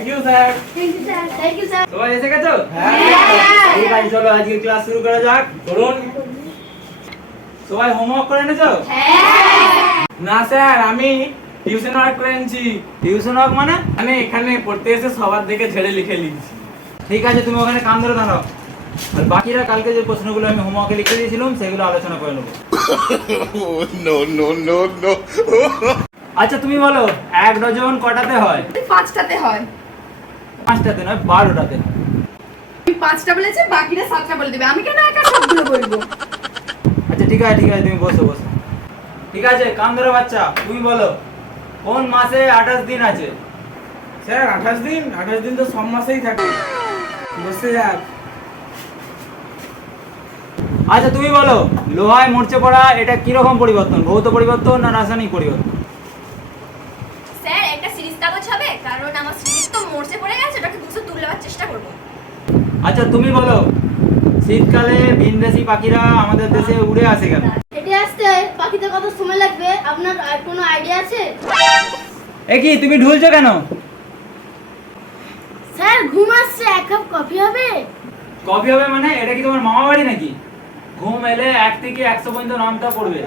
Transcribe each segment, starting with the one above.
Thank you sir. Thank you sir. সবাই এসে গেছো? হ্যাঁ। ঠিক আছে, চলো আজকে ক্লাস শুরু করা যাক। চলুন। সবাই হোমওয়ার্ক করে এনেছো? হ্যাঁ। না স্যার, আমি টিউশন ওয়ার্ক করে এনেছি। টিউশন ওয়ার্ক মানে? মানে এখানে পড়তে এসে সবার দিকে ঝেড়ে লিখে লিখছি। ঠিক আছে, তুমি ওখানে কান ধরে দাঁড়াও। আর বাকিরা কালকে যে প্রশ্নগুলো আমি হোমওয়ার্কে লিখে দিয়েছিলাম সেগুলো আলোচনা করে নেবো। No, no, no, no. আচ্ছা তুমি বলো, 1 ডজন কটাতে হয়? 5টাতে হয়। 5টাতে নয়, 12টাতে হয়। আমি 5টা বলেছি, বাকিরা 7টা বলে দেবে। আমি কেন একা সবগুলো বলবো? আচ্ছা ঠিক আছে, তুমি বসো। ঠিক আছে, কান ধরে বাচ্চা, তুমি বলো কোন মাসে 28 দিন আছে? স্যার 28 দিন তো সব মাসেই থাকে। বসে যাক। আচ্ছা তুমি বলো, লোহায় মরচে পড়া এটা কিরকম পরিবর্তন? ভৌত পরিবর্তন না রাসায়নিক পরিবর্তন? স্যার একটা সিরিজ কাগজ হবে, কারণ আমার সিরিজ তো মরচে পড়ে গেছে, ওটাকে দুশো তুলে নেওয়ার চেষ্টা করব। আচ্ছা তুমি বলো, শীতকালে ভিনদেশি পাখিরা আমাদের দেশে উড়ে আসে কেন? হেঁটে আসতে পাখিদের কত সময় লাগবে? আপনার কোনো আইডিয়া আছে? এ কি তুমি ঢুলছো কেন? স্যার ঘুম আসছে, 1 কাপ কফি হবে? কফি হবে মানে? এটা কি তোমার মামা বাড়ি নাকি? ঘুম এলে 1 থেকে 100 পর্যন্ত নামটা পড়বে।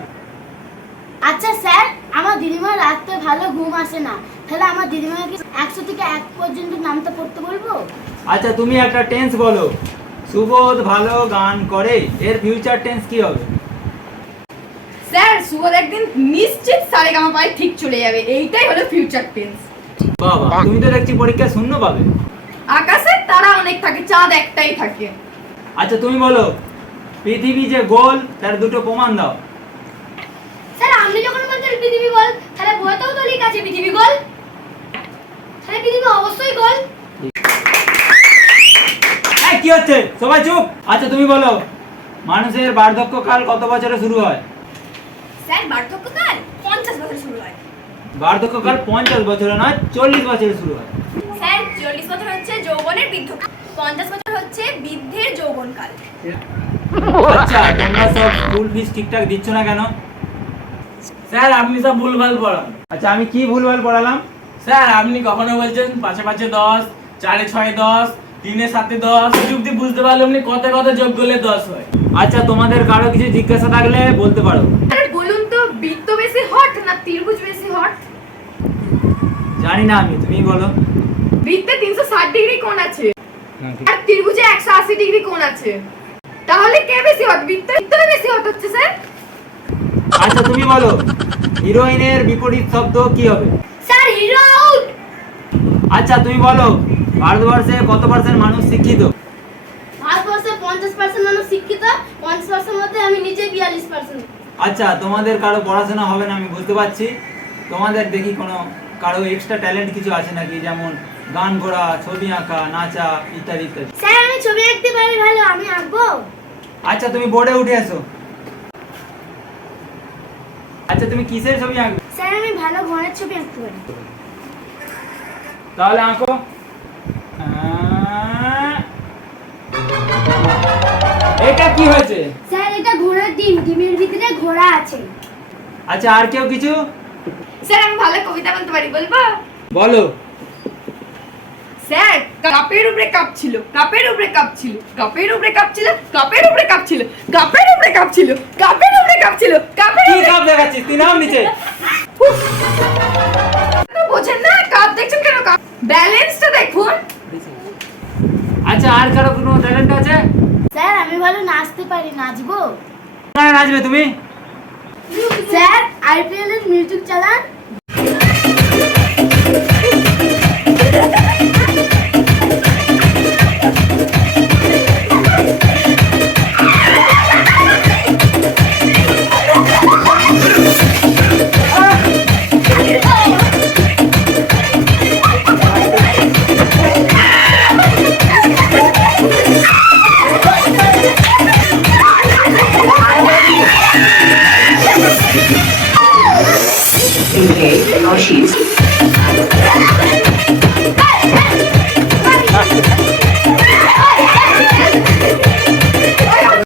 আচ্ছা স্যার, আমার দিদিমার রাতে ভালো ঘুম আসে না, তাহলে আমার দিদিমাকে 100 থেকে 1 পর্যন্ত নামটা পড়তে বলবো? আচ্ছা তুমি একটা টেন্স বলো। সুবোধ ভালো গান করে, এর ফিউচার টেন্স কি হবে? স্যার সুবোধ একদিন নিশ্চিত সারেগামা পায় ঠিক চলে যাবে, এইটাই হলো ফিউচার টেন্স। বাবা, তুমি তো দেখছি পরীক্ষায় শূন্য পাবে। আকাশে তারা অনেক থাকে, চাঁদ একটাই থাকে। আচ্ছা তুমি বলো, পৃথিবী যে গোল তার দুটো প্রমাণ দাও। স্যার আপনি যখন বলছেন পৃথিবী গোল, তাহলে বইতেও তো লেখা আছে পৃথিবী গোল, তাহলে পৃথিবী অবশ্যই গোল। এই কি হচ্ছে? সবাই চুপ। আচ্ছা তুমি বলো, মানুষের বার্ধক্যকাল কত বছরে শুরু হয়? স্যার বার্ধক্যকাল 50 বছর শুরু হয়। বার্ধক্যকাল 50 বছরে নয়, 40 বছরে শুরু হয়। স্যার 40 বছর হচ্ছে যৌবনের বৃদ্ধকাল, 50 বছর হচ্ছে বৃদ্ধের যৌবনকাল। আচ্ছা তোমরা সব স্কুল ফিস ঠিকঠাক দিচ্ছ না কেন? স্যার আপনি সব ভুলভাল পড়ান। আচ্ছা আমি কি ভুলভাল পড়ালাম? স্যার আপনি কখনো বলছেন 5 এ 5 10, 4 এ 6 10, 3 এ 7 10, যুক্তি বুঝতে পারলে আপনি কত যোগ করলে 10 হয়। আচ্ছা তোমাদের কারো কিছু জিজ্ঞাসা থাকলে বলতে পারো। আরে বলুন তো, বৃত্ত বেশি হট না ত্রিভুজ বেশি হট? জানি না আমি, তুমি বলো। বৃত্তে 360 ডিগ্রি কোণ আছে আর ত্রিভুজে 180 ডিগ্রি কোণ আছে, তাহলে কে বেশি হট? বৃত্তটা বেশি হট হচ্ছে স্যার। আচ্ছা তুমি বলো, হিরোইনের বিপরীত শব্দ কি হবে? Sir hero out. আচ্ছা তুমি বলো, ভারতবর্ষে কত পার্সেন্ট মানুষ শিক্ষিত? ভারতবর্ষে 50% মানুষ শিক্ষিত, 50% মধ্যে আমি নিজে 42%। আচ্ছা তোমাদের কারো পড়াশোনা হবে না আমি বুঝতে পারছি। তোমাদের দেখি কারো এক্সট্রা ট্যালেন্ট কিছু আছে নাকি, যেমন গান করা, ছবি আঁকা, নাচা ইত্যাদি ইত্যাদি? স্যার আমি ছবি আঁকতে পারি ভালো, আমি আঁকবো। আচ্ছা তুমি বোর্ডে উঠে এসো। আচ্ছা তুমি কিসের ছবি আঁকবে? স্যার আমি ভালো ঘরের ছবি আঁকতে পারি। তাহলে আঁকো। এটা কি হয়েছে? স্যার এটা ঘোড়ার ডিম, ডিমের ভিতরে ঘোড়া আছে। আচ্ছা আর কেউ কিছু? স্যার আমি ভালো কবিতা বলতে পারি, বলবো? বলো। স্যার কাপের উপরে কাপ ছিল, কাপের উপরে কাপ ছিল, কাপের উপরে কাপ ছিল, কাপের উপরে কাপ ছিল, কাপের উপরে কাপ ছিল, কাপের উপরে কাপ ছিল, কাপের কি উপরে কাপ দেখাচ্ছিস তুই? নাম নিচে। তো বোঝেন না, কাপ দেখছেন কেন? কাপ ব্যালেন্সটা দেখুন। আচ্ছা আর কারো কোনো ট্যালেন্ট আছে? স্যার আমি ভালো নাচতে পারি, নাচবো? না নাচবে তুমি? স্যার আইপিএল এর মিউজিক চালান।